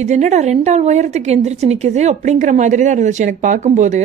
இது என்னடா 2 ஆள் உயரத்துக்கு எந்திரிச்சு நிக்குது அப்படிங்கிற மாதிரி தான் இருந்துச்சு எனக்கு பார்க்கும்போது.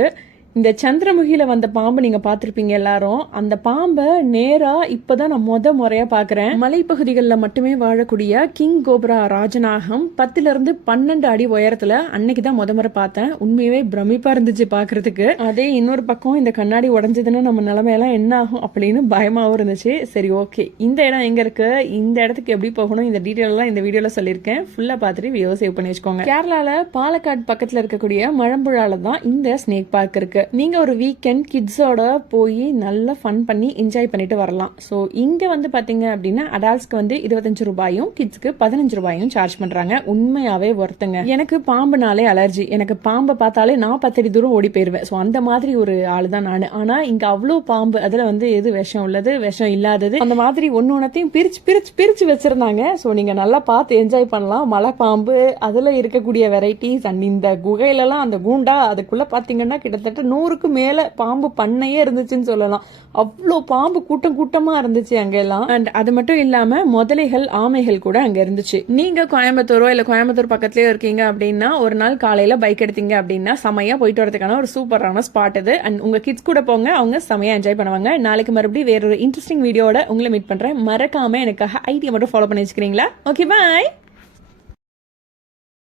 இந்த சந்திரமுகியில வந்த பாம்பு நீங்க பார்த்திருப்பீங்க எல்லாரும். அந்த பாம்பை நேரா இப்பதான் நான் முறையா பாக்குறேன். மலைப்பகுதிகளில் மட்டுமே வாழக்கூடிய கிங் கோப்ரா ராஜநாகம் 10 to 12 அடி உயரத்துல அன்னைக்குதான் முறை பார்த்தேன். உண்மையவே பிரமிப்பா இருந்துச்சு பாக்குறதுக்கு. அதே இன்னொரு பக்கம் இந்த கண்ணாடி உடஞ்சதுன்னா நம்ம நிலைமையெல்லாம் என்ன ஆகும் அப்படின்னு பயமாவும் இருந்துச்சு. சரி, ஓகே, இந்த இடம் எங்க இருக்கு, இந்த இடத்துக்கு எப்படி போகணும், இந்த டீட்டெயில் எல்லாம் இந்த வீடியோல சொல்லியிருக்கேன். ஃபுல்லா பார்த்துட்டு வீடியோ சேவ் பண்ணி வச்சுக்கோங்க. கேரளால பாலக்காடு பக்கத்துல இருக்கக்கூடிய மழம்புழால தான் இந்த ஸ்னேக் பார்க் இருக்கு. நீங்க ஒரு வீக்கெண்ட் கிட்ஸோட போய் நல்லா ஃபன் பண்ணி என்ஜாய் பண்ணிட்டு வரலாம். ஸோ இங்க வந்து பாத்தீங்க அப்படின்னா அடால்ட்ஸ்க்கு வந்து 25 ரூபாயும் கிட்ஸ்க்கு 15 ரூபாயும் சார்ஜ் பண்றாங்க. உண்மையாவே ஒருத்தங்க. எனக்கு பாம்புனாலே அலர்ஜி. எனக்கு பாம்பை பார்த்தாலே நான் 10 அடி தூரம் ஓடி போயிருவேன். ஸோ அந்த மாதிரி ஒரு ஆளு தான் நான். ஆனா இங்க அவ்வளோ பாம்பு, அதுல வந்து எது விஷம் உள்ளது விஷம் இல்லாதது அந்த மாதிரி ஒன்னொன்னையும் பிரிச்சு பிரிச்சு பிரிச்சு வச்சிருந்தாங்க. ஸோ நீங்க நல்லா பார்த்து என்ஜாய் பண்ணலாம். மலை பாம்பு, அதுல இருக்கக்கூடிய வெரைட்டிஸ் அண்ட் இந்த குகையிலலாம் அந்த கூண்டா அதுக்குள்ள பாத்தீங்கன்னா கிட்டத்தட்ட 100க்கு மேல பாம்பு பண்ணையே இருந்துச்சுன்னு சொல்லலாம். அவ்வளோ பாம்பு கூட்டம் கூட்டமா இருந்துச்சு அங்கெல்லாம். அண்ட் அது மட்டும் இல்லாம முதலைகள், ஆமைகள் கூட அங்க இருந்துச்சு. நீங்க கோயம்புத்தூரோ இல்ல கோயம்புத்தூர் பக்கத்துலயே இருக்கீங்க அப்படின்னா ஒரு நாள் காலையில பைக் எடுத்தீங்க அப்படின்னா செமையா போயிட்டு வரதுக்கான ஒரு சூப்பரான ஸ்பாட் இது. அண்ட் உங்க கிட்ஸ் கூட போங்க, அவங்க செமையா என்ஜாய் பண்ணுவாங்க. நாளைக்கு மறுபடியும் வேற ஒரு இன்ட்ரெஸ்டிங் வீடியோட உங்களை மீட் பண்றேன். மறக்காம எனக்காக ஐடியா மட்டும் ஃபாலோ பண்ணி வச்சுக்கிறீங்களா? ஓகே, பாய்.